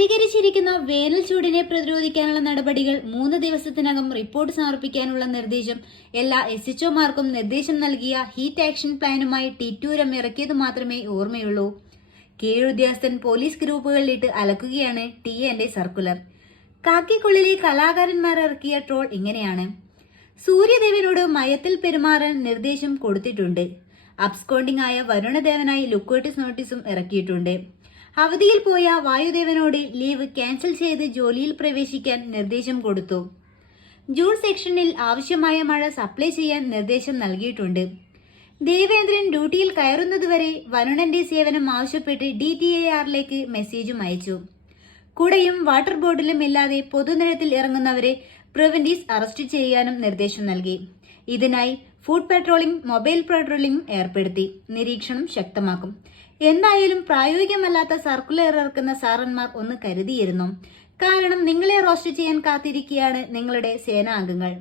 അധികരിച്ചിരിക്കുന്ന വേനൽ ചൂടിനെ പ്രതിരോധിക്കാനുള്ള നടപടികൾ മൂന്ന് ദിവസത്തിനകം റിപ്പോർട്ട് സമർപ്പിക്കാനുള്ള നിർദ്ദേശം എല്ലാ എസ് എച്ച്ഒമാർക്കും നിർദ്ദേശം നൽകിയ ഹീറ്റ് ആക്ഷൻ പ്ലാനുമായി ടിറ്റൂരം ഇറക്കിയത് മാത്രമേ ഓർമ്മയുള്ളൂ. കീഴുദ്യോഗസ്ഥൻ പോലീസ് ഗ്രൂപ്പുകളിലിട്ട് അലക്കുകയാണ് ടി എന്റെ സർക്കുലർ. കാക്കിക്കുള്ളിലെ കലാകാരന്മാർ ഇറക്കിയ ട്രോൾ ഇങ്ങനെയാണ്. സൂര്യദേവനോട് മയത്തിൽ പെരുമാറാൻ നിർദ്ദേശം കൊടുത്തിട്ടുണ്ട്. അബ്സ്കോണ്ടിംഗ് ആയ വരുണദേവനായി ലുക്കോട്ടിസ് നോട്ടീസും ഇറക്കിയിട്ടുണ്ട്. അവധിയിൽ പോയ വായുദേവനോട് ലീവ് ക്യാൻസൽ ചെയ്ത് ജോലിയിൽ പ്രവേശിക്കാൻ നിർദ്ദേശം കൊടുത്തു. ജൂൺ സെക്ഷനിൽ ആവശ്യമായ മഴ സപ്ലൈ ചെയ്യാൻ നിർദ്ദേശം നൽകിയിട്ടുണ്ട്. ദേവേന്ദ്രൻ ഡ്യൂട്ടിയിൽ കയറുന്നതുവരെ വരുണന്റെ സേവനം ആവശ്യപ്പെട്ട് ഡി ടി എ ആറിലേക്ക് മെസ്സേജും അയച്ചു. കുടയും വാട്ടർ ബോട്ടിലും ഇല്ലാതെ പൊതുനിരത്തിൽ ഇറങ്ങുന്നവരെ പ്രിവന്റീസ് അറസ്റ്റ് ചെയ്യാനും നിർദ്ദേശം നൽകി. ഇതിനായി ഫുഡ് പെട്രോളിംഗ് മൊബൈൽ പെട്രോളിംഗ് ഏർപ്പെടുത്തി. നിരീക്ഷണം ശക്തമാക്കും. എന്തായാലും പ്രായോഗികമല്ലാത്ത സർക്കുലർ ഇറക്കുന്ന സാറന്മാർ ഒന്ന് കരുതിയിരുന്നു. കാരണം നിങ്ങളെ റോസ്റ്റ് ചെയ്യാൻ കാത്തിരിക്കുകയാണ് നിങ്ങളുടെ സേനാംഗങ്ങൾ.